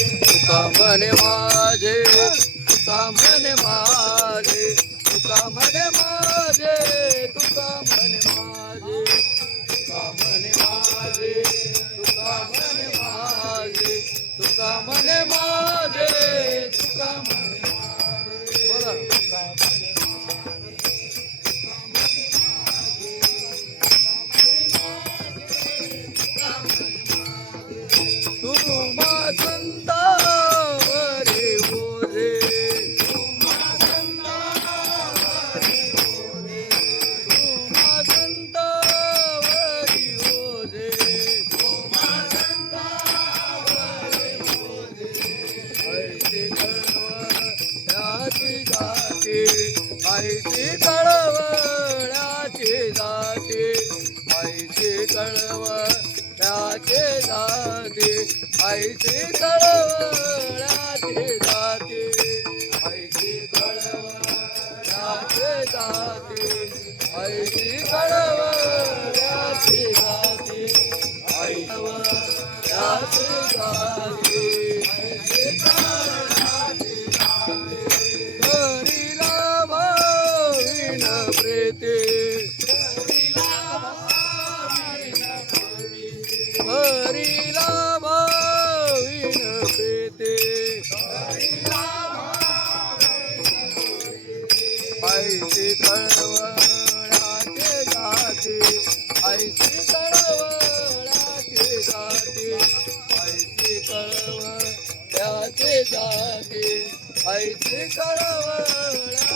तुका म्हणे माझे तुका म्हणे माझे तुका म्हणे माझे तुका म्हणे माझे तुका म्हणे माझे तुका म्हणे माझे तुका म्हणे माझे तुका म्हणे माझे बोला तुम्हा संतावरी ओझे तुम्हा संतावरी ओझे तुम्हा संतावरी ओझे तुम्हा संतावरी ओझे ऐसे कळवळ्याची जाते ऐसे कळवळ्याची जाते ऐसे कळवळ्याची जाते ऐसे कळवळ्याचे जाते ऐसे कळवळ्याचे जाते ऐसे कळवळ्याचे जाते ऐसे जाते ऐसे कळवळ्याचे जाते हरीला भाविन प्रेते हरीला भाविन प्रेते ऐसे कळवळ्याचे जाते ऐसे कळवळ्याचे जाते ऐसे कळवळ्याचे जाते ऐसे कळवळ्या